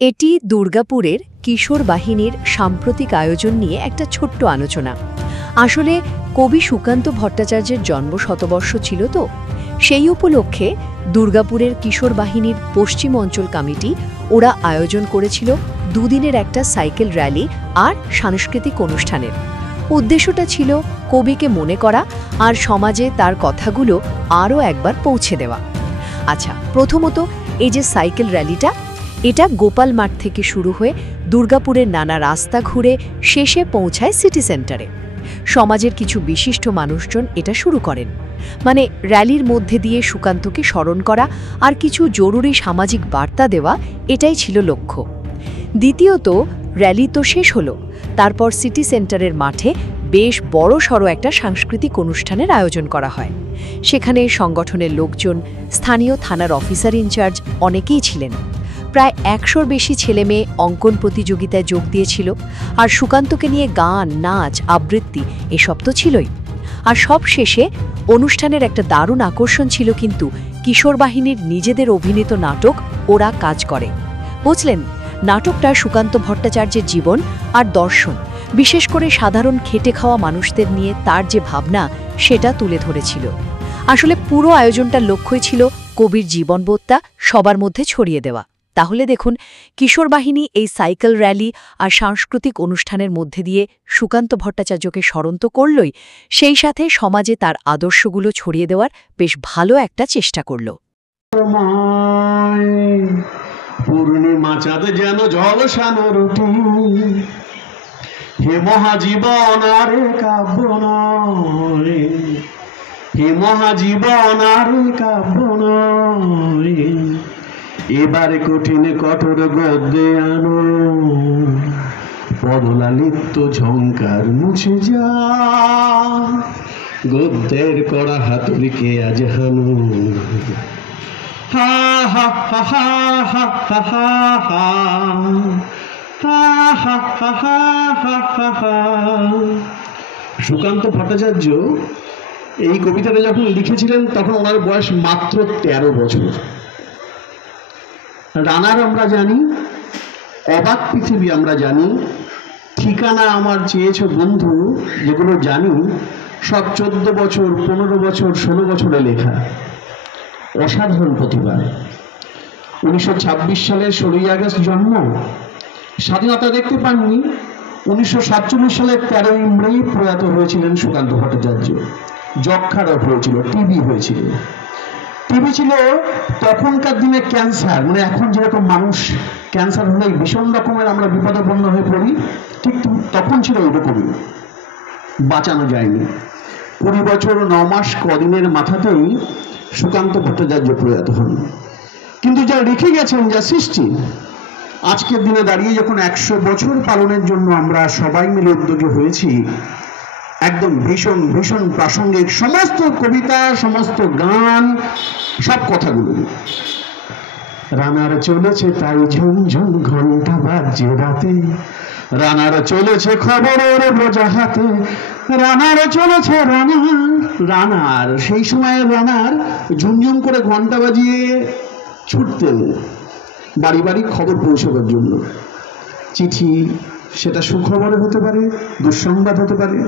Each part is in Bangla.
এটি দুর্গাপুরের কিশোর বাহিনীর সাম্প্রতিক আয়োজন নিয়ে একটা ছোট্ট আলোচনা। আসলে কবি সুকান্ত ভট্টাচার্যের জন্ম শতবর্ষ ছিল তো, সেই উপলক্ষে দুর্গাপুরের কিশোর বাহিনীর পশ্চিম অঞ্চল কমিটি ওরা আয়োজন করেছিল দুদিনের একটা সাইকেল র্যালি আর সাংস্কৃতিক অনুষ্ঠানের। উদ্দেশ্যটা ছিল কবিকে মনে করা আর সমাজে তার কথাগুলো আরও একবার পৌঁছে দেওয়া। আচ্ছা, প্রথমত এই যে সাইকেল র্যালিটা, এটা গোপাল মাঠ থেকে শুরু হয়ে দুর্গাপুরের নানা রাস্তা ঘুরে শেষে পৌঁছায় সিটি সেন্টারে। সমাজের কিছু বিশিষ্ট মানুষজন এটা শুরু করেন, মানে র্যালির মধ্যে দিয়ে সুকান্তকে স্মরণ করা আর কিছু জরুরি সামাজিক বার্তা দেওয়া, এটাই ছিল লক্ষ্য। দ্বিতীয়ত, র্যালি তো শেষ হলো, তারপর সিটি সেন্টারের মাঠে বেশ বড়সড় একটা সাংস্কৃতিক অনুষ্ঠানের আয়োজন করা হয়। সেখানে সংগঠনের লোকজন, স্থানীয় থানার অফিসার ইনচার্জ অনেকেই ছিলেন। প্রায় ১০০-র বেশি ছেলেমেয়ে অঙ্কন প্রতিযোগিতায় যোগ দিয়েছিল, আর সুকান্তকে নিয়ে গান, নাচ, আবৃত্তি এসব তো ছিলই। আর সব শেষে অনুষ্ঠানের একটা দারুণ আকর্ষণ ছিল কিন্তু কিশোর বাহিনীর নিজেদের অভিনীত নাটক ওরা কাজ করে। বুঝলেন, নাটকটা সুকান্ত ভট্টাচার্যের জীবন আর দর্শন, বিশেষ করে সাধারণ খেটে খাওয়া মানুষদের নিয়ে তার যে ভাবনা, সেটা তুলে ধরেছিল। আসলে পুরো আয়োজনটার লক্ষ্যই ছিল কবির জীবনবোধটা সবার মধ্যে ছড়িয়ে দেওয়া। তাহলে দেখুন, কিশোর বাহিনী এই সাইকেল র্যালি আর সাংস্কৃতিক অনুষ্ঠানের মধ্যে দিয়ে সুকান্ত ভট্টাচার্যকে স্মরণ তো করলই, সেই সাথে সমাজে তার আদর্শগুলো ছড়িয়ে দেওয়ার বেশ ভালো একটা চেষ্টা করল। পূর্ণিমা চাঁদ যেন ঝলসানো রুটি, হে মহাজীবন আর কাব্য নয়, হে মহাজীবন আর কাব্য নয়, এবারে কঠিন কঠোর গদ্যে আনো, পদলালিপ্ত ঝংকার মুছে যা, গদ্যের কড়া হাতুড়িকে আজ হানো। হা হা হা হা হা হা হা হা হা হা হা হা হা। সুকান্ত ভট্টাচার্য এই কবিতাটা যখন লিখেছিলেন তখন ওনার বয়স মাত্র ১৩ বছর। রানার আমরা জানি, অবাক পৃথিবী আমরা জানি, ঠিকানা আমার চেয়েছ বন্ধু, যেগুলো জানি সব ১৪ বছর, ১৫ বছর, ১৬ বছরে লেখা। অসাধারণ প্রতিভা। ১৯২৬ সালের ১৬ই আগস্ট জন্ম, স্বাধীনতা দেখতে পাননি। ১৯৪৭ সালের ১৩ই মে প্রয়াত হয়েছিলেন সুকান্ত ভট্টাচার্য। যক্ষা রোগ হয়েছিল, টিবি হয়েছিল। টিবি ছিল তখনকার দিনে ক্যান্সার, মানে এখন যেরকম মানুষ ক্যান্সার হলে ভীষণ রকমের আমরা বিপদাপন্ন হয়ে পড়ি, ঠিক তখন ছিল ওইরকমই। বাঁচানো যায়নি। ২০ বছর ৯ মাস কদিনের মাথাতেই সুকান্ত ভট্টাচার্য প্রয়াত হন। কিন্তু যা রেখে গেছেন, যা সৃষ্টি, আজকের দিনে দাঁড়িয়ে যখন ১০০ বছর পালনের জন্য আমরা সবাই মিলে উদ্যোগী হয়েছি, একদম ভীষণ ভীষণ প্রাসঙ্গিক সমস্ত কবিতা, সমস্ত গান, সব কথাগুলো। রানার চলেছে তাই ঝুমঝুম ঘন্টা বাজছে রাতে, রানার চলেছে খবরের বোঝা হাতে, রানার চলেছে রানার সেই সময় রানার ঝুমঝুম করে ঘন্টা বাজিয়ে ছুটতেন বাড়ি বাড়ি খবর পৌঁছবার জন্য। চিঠি, সেটা সুখবর হতে পারে, দুঃসংবাদ হতে পারে,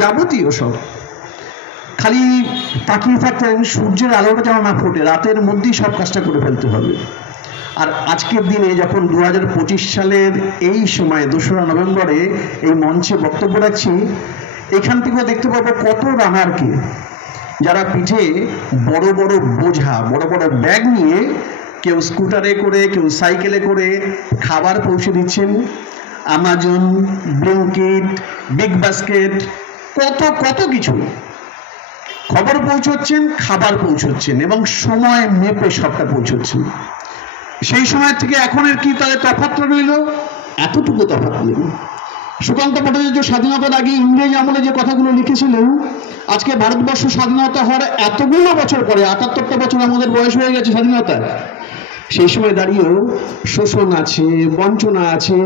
যাবতীয় সব। খালি তাকিয়ে থাকতেন সূর্যের আলোটা যেন না ফোটে, রাতের মধ্যেই সব কাজটা করে ফেলতে হবে। আর আজকের দিনে যখন ২০২৫ সালের এই সময় ২রা নভেম্বরে এই মঞ্চে বক্তব্য রাখছি, এখান থেকে দেখতে পাবো কত রানারকে, যারা পিঠে বড় বড় বোঝা, বড় বড় ব্যাগ নিয়ে, কেউ স্কুটারে করে, কেউ সাইকেলে করে খাবার পৌঁছে দিচ্ছেন। আমাজন, ব্লিঙ্কিট, বিগ বাস্কেট, কত কত কিছু খবর পৌঁছচ্ছেন, খাবার পৌঁছচ্ছেন, এবং সময় মেপে সবটা পৌঁছচ্ছেন। সেই সময় থেকে এখনের কি তাদের তফাৎটা রইল? এতটুকু তফাৎ নেই। সুকান্ত ভট্টাচার্য স্বাধীনতার আগে ইংরেজ আমলে যে কথাগুলো লিখেছিলেন, আজকে ভারতবর্ষ স্বাধীনতা হওয়ার এতগুলো বছর পরে, ৭৮টা বছর আমাদের বয়স হয়ে গেছে স্বাধীনতার, সেই সময় দাঁড়িয়েও শোষণ আছে, বঞ্চনা আছে।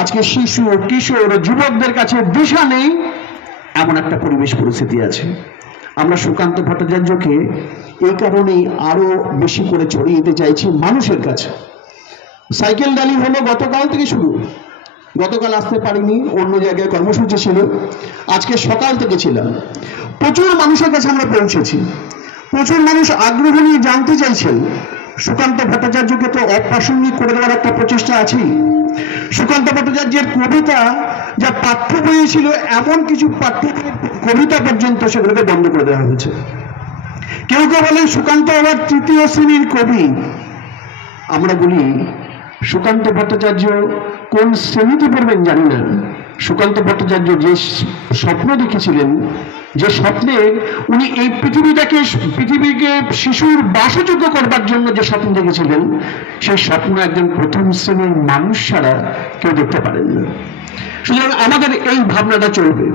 আজকে শিশু, কিশোর, যুবকদের কাছে দিশা নেই, এমন একটা পরিবেশ পরিস্থিতি আছে। আমরা সুকান্ত ভট্টাচার্যকে এই কারণেই আরো বেশি করে ছড়িয়ে দিতে চাইছি মানুষের কাছে। সাইকেল র্যালি হলো গতকাল থেকে শুরু। গতকাল আসতে পারিনি, অন্য জায়গায় কর্মসূচি ছিল, আজকে সকাল থেকে ছিলাম। প্রচুর মানুষের কাছে আমরা পৌঁছেছি, প্রচুর মানুষ আগ্রহ নিয়ে জানতে চাইছেন। সুকান্ত ভট্টাচার্যকে তো অপ্রাসঙ্গিক করে দেওয়ার একটা প্রচেষ্টা আছেই। সুকান্ত ভট্টাচার্যের কবিতা যা পাঠ্য বইয়ে ছিল, এমন কিছু পাঠ্য কবিতা পর্যন্ত সেগুলোকে বন্ধ করে দেওয়া হয়েছে। কেউ কেউ বলেন সুকান্ত আবার তৃতীয় শ্রেণীর কবি। আমরা বলি সুকান্ত ভট্টাচার্য কোন শ্রেণীতে পড়বেন জানি না। সুকান্ত ভট্টাচার্য যে স্বপ্ন দেখেছিলেন, যে স্বপ্নে উনি এই পৃথিবীকে শিশুর বাসযোগ্য করবার জন্য যে স্বপ্ন দেখেছিলেন, সেই স্বপ্ন একজন প্রথম শ্রেণীর মানুষ ছাড়া কেউ দেখতে পারেন না। সুতরাং আমাদের এই ভাবনাটা চলবে।